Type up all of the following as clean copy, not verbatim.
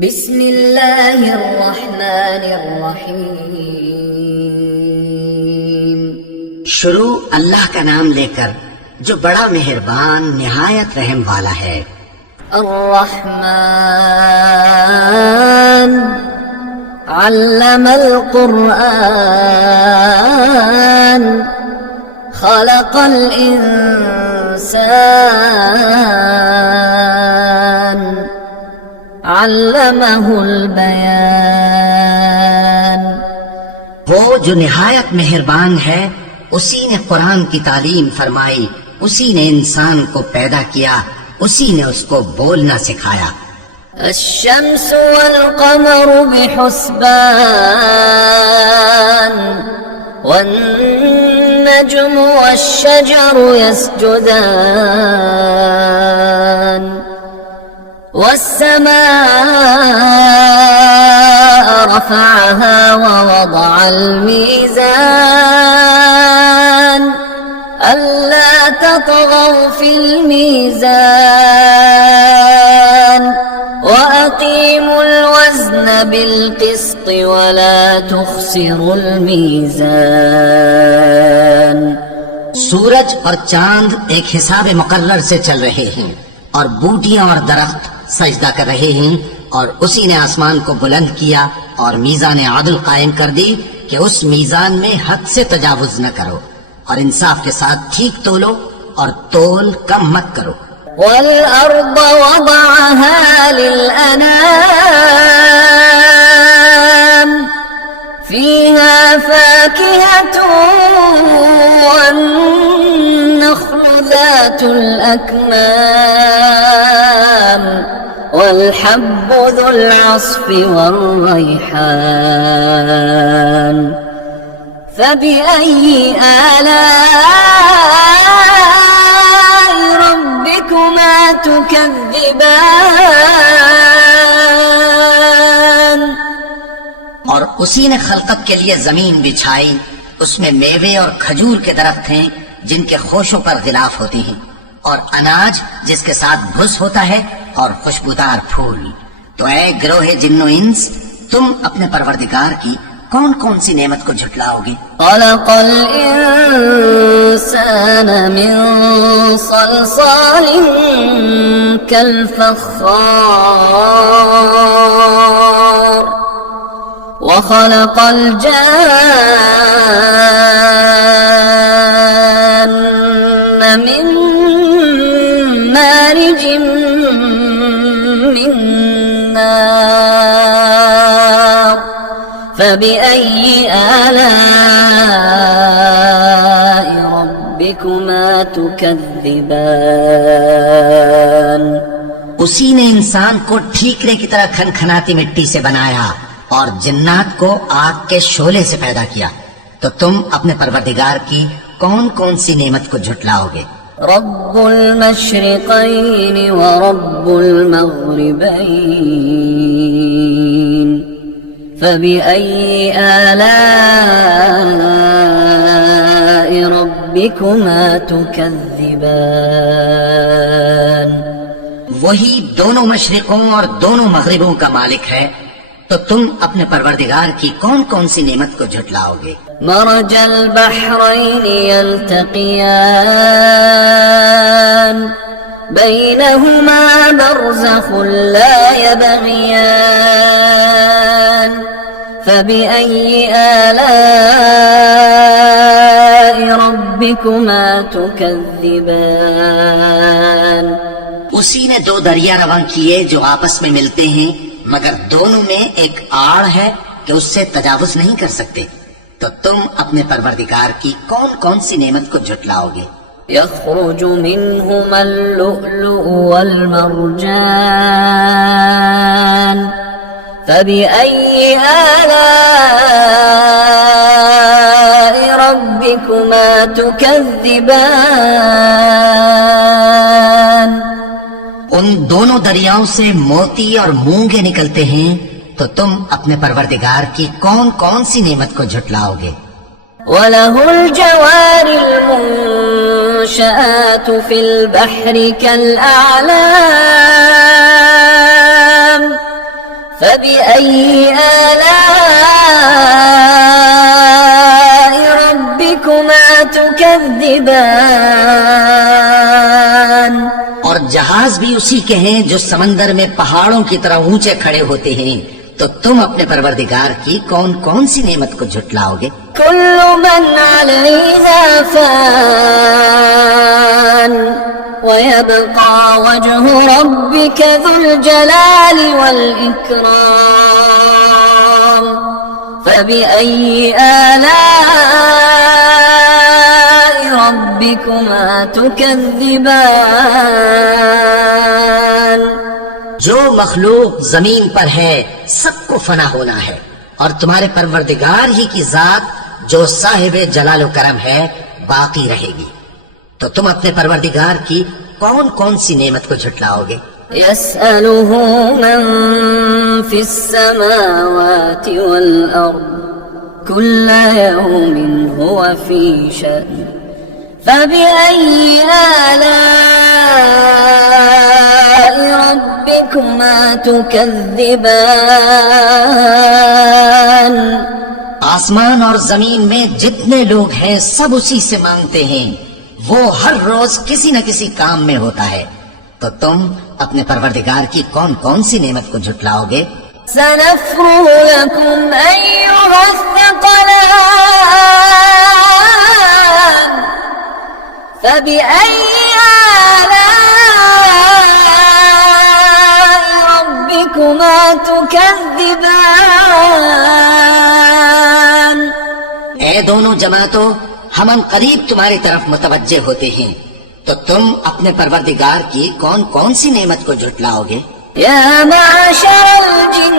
بسم اللہ الرحمن الرحیم۔ شروع اللہ کا نام لے کر جو بڑا مہربان نہایت رحم والا ہے۔ الرحمن علم القرآن خلق الانسان علمہ البیان۔ وہ جو نہایت مہربان ہے، اسی نے قرآن کی تعلیم فرمائی، اسی نے انسان کو پیدا کیا، اسی نے اس کو بولنا سکھایا۔ الشمس والقمر بحسبان والنجم والشجر يسجدان والسماء رفعها ووضع الميزان ألا تطغوا في الميزان وأقيموا الوزن بالقسط ولا تخسروا الميزان۔ سورج اور چاند ایک حساب مقرر سے چل رہے ہیں، اور بوٹیاں اور درخت سجدہ کر رہے ہیں، اور اسی نے آسمان کو بلند کیا اور میزان عدل قائم کر دی کہ اس میزان میں حد سے تجاوز نہ کرو، اور انصاف کے ساتھ ٹھیک تولو اور تول کم مت کرو۔ والأرض وضعها للأنام فيها فاكهة والنخل ذات الأكمام والحب ذو العصف والريحان فبأي آلاء ربكما تكذبان۔ اور اسی نے خلقت کے لیے زمین بچھائی، اس میں میوے اور کھجور کے درخت ہیں جن کے خوشوں پر غلاف ہوتے ہیں، اور اناج جس کے ساتھ بھس ہوتا ہے، اور خوشبودار پھول۔ تو اے گروہ جن و انس، تم اپنے پروردگار کی کون کون سی نعمت کو جھٹلاؤ گے؟ خلق الإنسان من صلصال كالفخار وخلق الجان من مارج من نار فبأي آلاء ربكما تكذبان۔ اسی نے انسان کو ٹھیکرے کی طرح کھنکھناتی مٹی سے بنایا اور جنات کو آگ کے شعلے سے پیدا کیا، تو تم اپنے پروردگار کی کون کون سی نعمت کو جھٹلاؤ گے؟ رب المشرقین ورب المغربین فبأي آلاء ربكما تكذبان۔ وہی دونوں مشرقوں اور دونوں مغربوں کا مالک ہے، تو تم اپنے پروردگار کی کون کون سی نعمت کو جھٹلاؤ گے؟ مرج البحرين يلتقيان بينهما برزخ لا يبغيان فبأي آلاء ربكما تكذبان۔ اسی نے دو دریا رواں کیے جو آپس میں ملتے ہیں، مگر دونوں میں ایک آڑ ہے کہ اس سے تجاوز نہیں کر سکتے، تو تم اپنے پروردگار کی کون کون سی نعمت کو جھٹلاؤ گے؟ يخرج منهما اللؤلؤ والمرجان فبأي آلاء ربكما تكذبان۔ ان دونوں دریاؤں سے موتی اور مونگے نکلتے ہیں، تو تم اپنے پروردگار کی کون کون سی نعمت کو جھٹلاؤ گے؟ وَلَهُ الْجَوَارِ الْمُنشَآتُ فِي الْبَحْرِ كَالْأَعْلَامِ فبأي آلاء ربكما تكذبان اور جہاز بھی اسی کے ہیں جو سمندر میں پہاڑوں کی طرح اونچے کھڑے ہوتے ہیں، تو تم اپنے پروردگار کی کون کون سی نعمت کو جھٹلاؤ گے؟ كل من عليها فان ويبقى وجه ربك ذو الجلال والإكرام فبأي آلاء ربكما تكذبان جو مخلوق زمین پر ہے سب کو فنا ہونا ہے، اور تمہارے پروردگار ہی کی ذات جو صاحب جلال و کرم ہے باقی رہے گی، تو تم اپنے پروردگار کی کون کون سی نعمت کو جھٹلاؤ گے؟ يسأله من في السماوات والأرض كل يوم هو في شأن فبأي آلاء ربكما تكذبان آسمان اور زمین میں جتنے لوگ ہیں سب اسی سے مانگتے ہیں، وہ ہر روز کسی نہ کسی کام میں ہوتا ہے، تو تم اپنے پروردگار کی کون کون سی نعمت کو جھٹلاؤ گے؟ سنفرغ لكم أيها الثقلان فبأي آلاء ربكما تكذبان اے دونوں جماعتوں، ہم ان قریب تمہاری طرف متوجہ ہوتے ہیں، تو تم اپنے پروردگار کی کون کون سی نعمت کو جھٹلاؤ گے؟ يا معشر الجن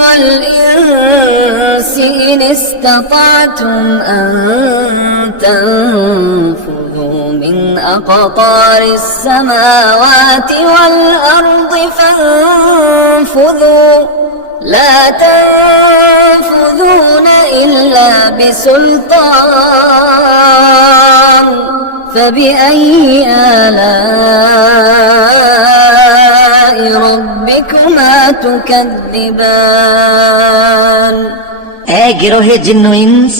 والإنس إن استطعتم أن تنفذوا من أقطار السماوات والأرض فانفذوا لا تنفذون إلا بسلطان فبأي آلاء ربكما تكذبان اے گروہ جن و انس،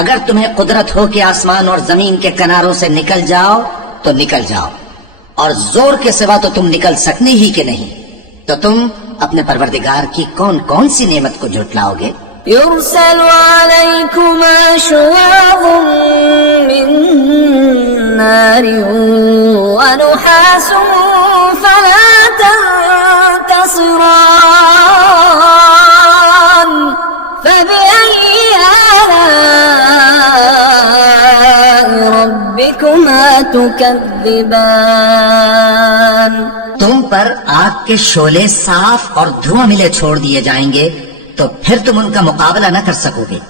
اگر تمہیں قدرت ہو کہ آسمان اور زمین کے کناروں سے نکل جاؤ تو نکل جاؤ، اور زور کے سوا تو تم نکل سکنے ہی کہ نہیں، تو تم اپنے پروردگار کی کون کون سی نعمت کو جھٹلاؤ گے؟ يرسل عليكما شواظ من نار ونحاس فلا تنتصران فبأي آلاء ربكما تكذبان تم پر آگ کے شعلے صاف اور دھواں ملے چھوڑ دیے جائیں گے، تو پھر تم ان کا مقابلہ نہ کر سکو گے،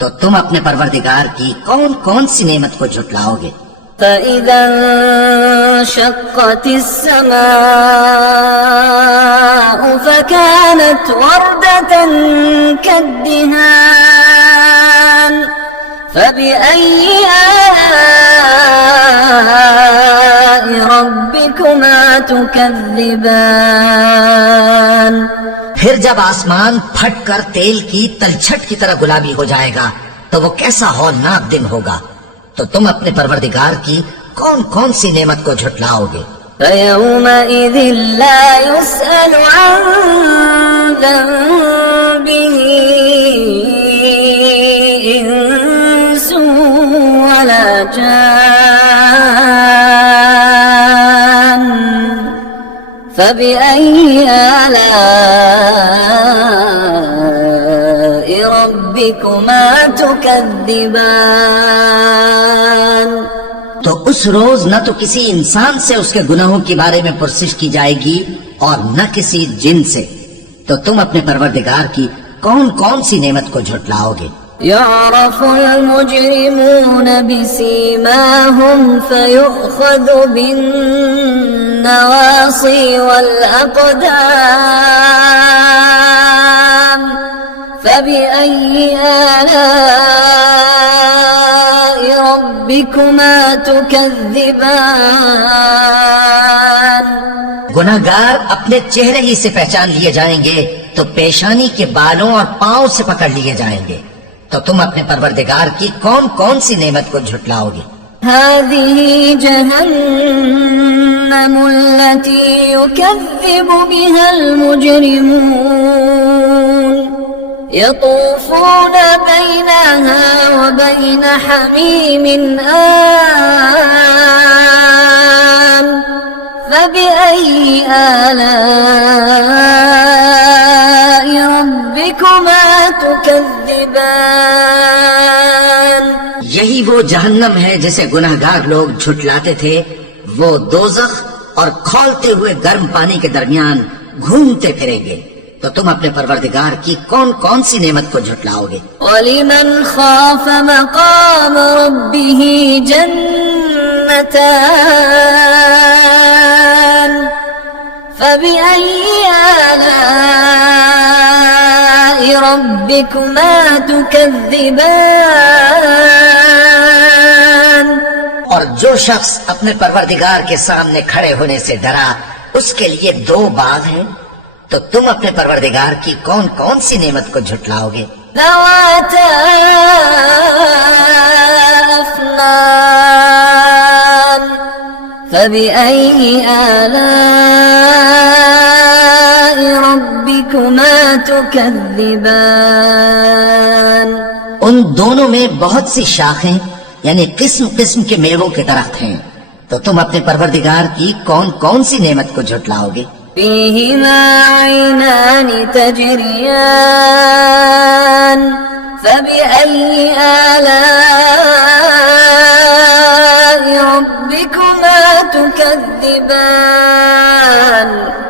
تو تم اپنے پروردگار کی کون کون سی نعمت کو جھٹلاؤ گے؟ فإذا انشقت السماء فكانت وردة كالدهان فبأي آلاء ربكما تكذبان پھر جب آسمان پھٹ کر تیل کی تلچھٹ کی طرح گلابی ہو جائے گا تو وہ کیسا ہولناک دن ہوگا، تو تم اپنے پروردگار کی کون کون سی نعمت کو جھٹلاؤ گے؟ فيومئذ لا يسأل عن ذنبه إنس ولا جان فبأي آلاء ربكما تكذبان تو اس روز نہ تو کسی انسان سے اس کے گناہوں کے بارے میں پرسش کی جائے گی اور نہ کسی جن سے، تو تم اپنے پروردگار کی کون کون سی نعمت کو جھٹلاؤ گے؟ يعرف المجرمون بسيماهم فيؤخذ بالنواصي والأقدام فبأي آلاء ربكما تكذبان گناہگار اپنے چہرے ہی سے پہچان لیے جائیں گے تو پیشانی کے بالوں اور پاؤں سے پکڑ لیے جائیں گے، تو تم اپنے پروردگار کی کون کون سی نعمت کو جھٹلاؤ گے؟ هذه جهنم التي يكذب بها المجرمون يطوفون بينها وبين حميم آن فبأي آلاء ربكما تكذبان؟ یہی وہ جہنم ہے جسے گناہگار لوگ جھٹلاتے تھے، وہ دوزخ اور کھولتے ہوئے گرم پانی کے درمیان گھومتے پھریں گے، تو تم اپنے پروردگار کی کون کون سی نعمت کو جھٹلاؤ گے؟ وَلِمَنْ خَافَ مَقَامَ رَبِّهِ جَنَّتَانِ فَبِأَيِّ آلَاءِ رَبِّكُمَا تُكَذِّبَانِ؟ اور جو شخص اپنے پروردگار کے سامنے کھڑے ہونے سے ڈرا، اس کے لیے 2 باغ ہیں، تو تم اپنے پروردگار کی کون کون سی نعمت کو جھٹلاؤ گے؟ ذواتا أفنان فبأي آلاء ربكما تكذبان؟ ان دونوں میں بہت سی شاخیں یعنی قسم قسم کے میووں کے درخت ہیں، تو تم اپنے پروردگار کی کون کون سی نعمت کو جھٹلاؤ گے؟ فيهما عينان تجريان فبأي آلاء ربكما تكذبان؟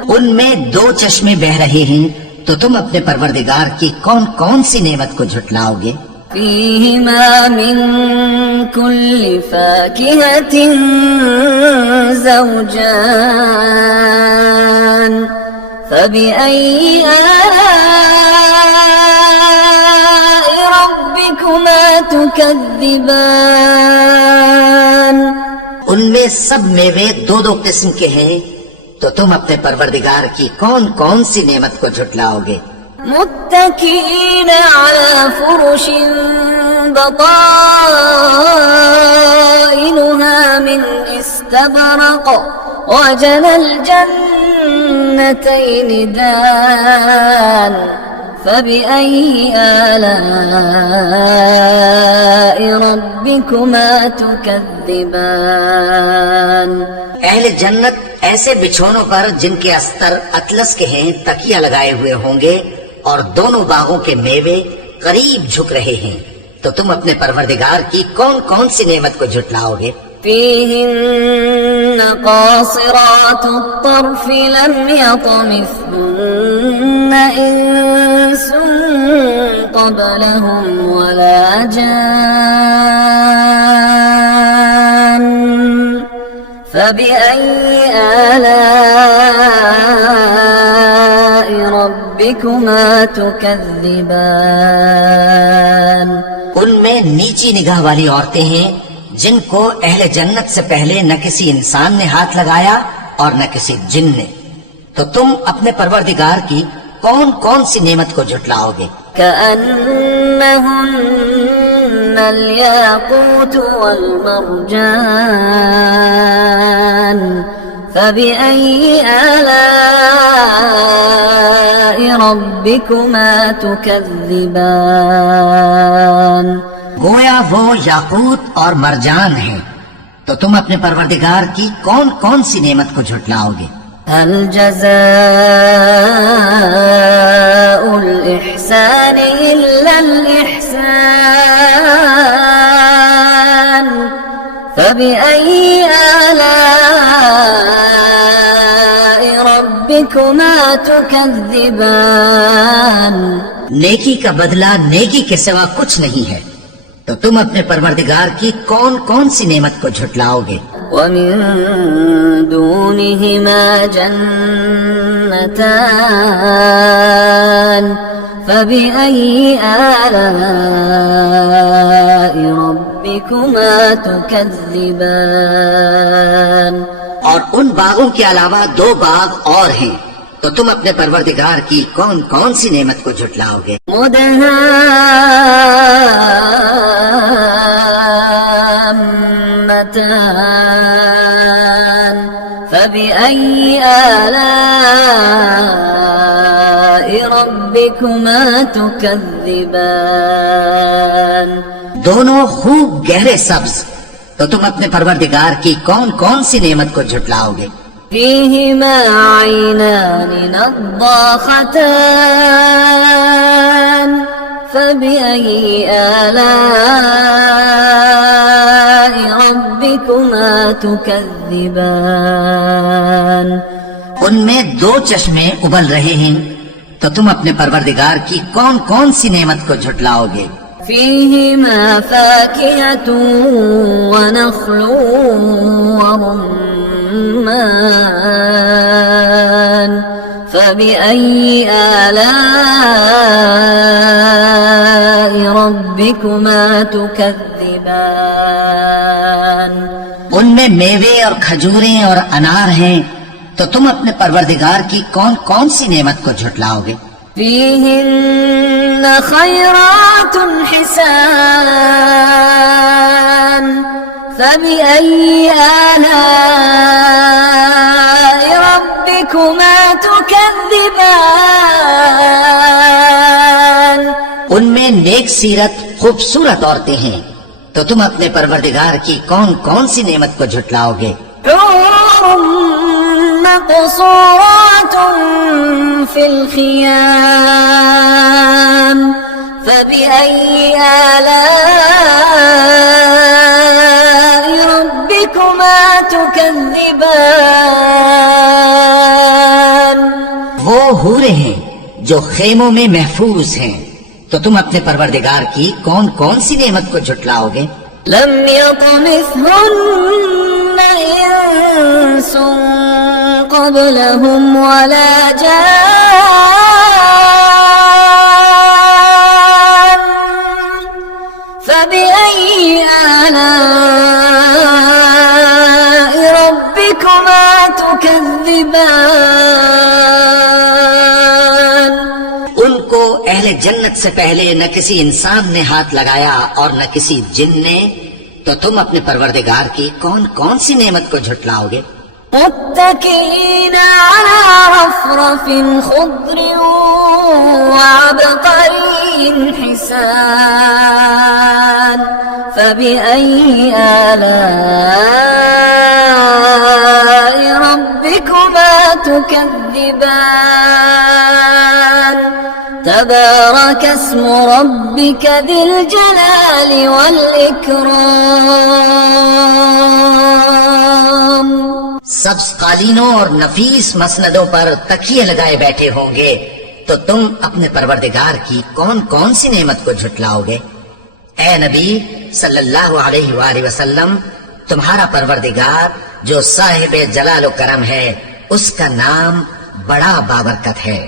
ان میں 2 چشمے بہ رہے ہیں، تو تم اپنے پروردگار کی کون کون سی نعمت کو جھٹلاؤ گے؟ فيهما من كل فاكهة زوجان فبأي آلاء ربكما تكذبان؟ ان میں سب میوے 2 قسم کے ہیں، تو تم اپنے پروردگار کی کون کون سی نعمت کو جھٹلاؤ گے؟ متكئين على فرش بطائنها من استبرق وجنى الجنتين دان فبأي آلاء ربكما تكذبان؟ اہل جنت ایسے بچھونوں پر جن کے استر اطلس کے ہیں تکیہ لگائے ہوئے ہوں گے، اور دونوں باغوں کے میوے قریب جھک رہے ہیں، تو تم اپنے پروردگار کی کون کون سی نعمت کو جھٹلاؤ گے؟ فيهن قاصرات الطرف لم يطمثهن إنس قبلهم ولا جان فبأي آلاء ربكما تكذبان؟ ان میں نیچی نگاہ والی عورتیں ہیں جن کو اہل جنت سے پہلے نہ کسی انسان نے ہاتھ لگایا اور نہ کسی جن نے، تو تم اپنے پروردگار کی کون کون سی نعمت کو جھٹلاؤ گے؟ كأنهن الياقوت والمرجان فبأي آلاء ربكما تكذبان؟ گویا وہ یاقوت اور مرجان ہیں، تو تم اپنے پروردگار کی کون کون سی نعمت کو جھٹلاؤ گے؟ هل جزاء الإحسان إلا الإحسان فبأي آلاء ربكما تكذبان؟ نیکی کا بدلہ نیکی کے سوا کچھ نہیں ہے، تو تم اپنے پروردگار کی کون کون سی نعمت کو جھٹلاؤ گے؟ ومن دونهما جنتان فبأي آلاء ربكما تكذبان؟ اور ان باغوں کے علاوہ 2 باغ اور ہیں، تو تم اپنے پروردگار کی کون کون سی نعمت کو جھٹلاؤ گے؟ مدهامتان فبأي آلاء ربكما تكذبان دونوں خوب گہرے سبز، تو تم اپنے پروردگار کی کون کون سی نعمت کو جھٹلاؤ گے؟ فيهما عينان نضاختان فبأي آلاء ربكما تكذبان ان میں 2 چشمے ابل رہے ہیں، تو تم اپنے پروردگار کی کون کون سی نعمت کو جھٹلاؤ گے؟ فيهما فاكهة ونخل ورمان فبأي آلاء ربكما تكذبان ان میں میوے اور کھجوریں اور انار ہیں، تو تم اپنے پروردگار کی کون کون سی نعمت کو جھٹلاؤ گے؟ فيهن خيرات حسان فبأي آلاء ربكما تكذبان ان میں نیک سیرت خوبصورت عورتیں ہیں، تو تم اپنے پروردگار کی کون کون سی نعمت کو جھٹلاؤ گے؟ حور مقصورات في الخيام فبأي آلاء ربكما تكذبان وہ حوریں ہیں جو خیموں میں محفوظ ہیں، تو تم اپنے پروردگار کی کون کون سی نعمت کو جھٹلاؤ گے؟ لم يطمثهن إنس قبلهم ولا جان فبأي آلاء ربكما تكذبان ان کو اہل جنت سے پہلے نہ کسی انسان نے ہاتھ لگایا اور نہ کسی جن نے، تو تم اپنے پروردگار کی کون کون سی نعمت کو جھٹلاؤ گے؟ متكئين على رفرف خضر وعبقري حسان فبأي آلاء ربكما تكذبان تبارك اسم ربك ذي الجلال والإكرام سبز قالینوں اور نفیس مسندوں پر تکیے لگائے بیٹھے ہوں گے، تو تم اپنے پروردگار کی کون کون سی نعمت کو جھٹلاؤ گے؟ اے نبی صلی اللہ علیہ وآلہ وسلم، تمہارا پروردگار جو صاحب جلال و کرم ہے، اس کا نام بڑا بابرکت ہے۔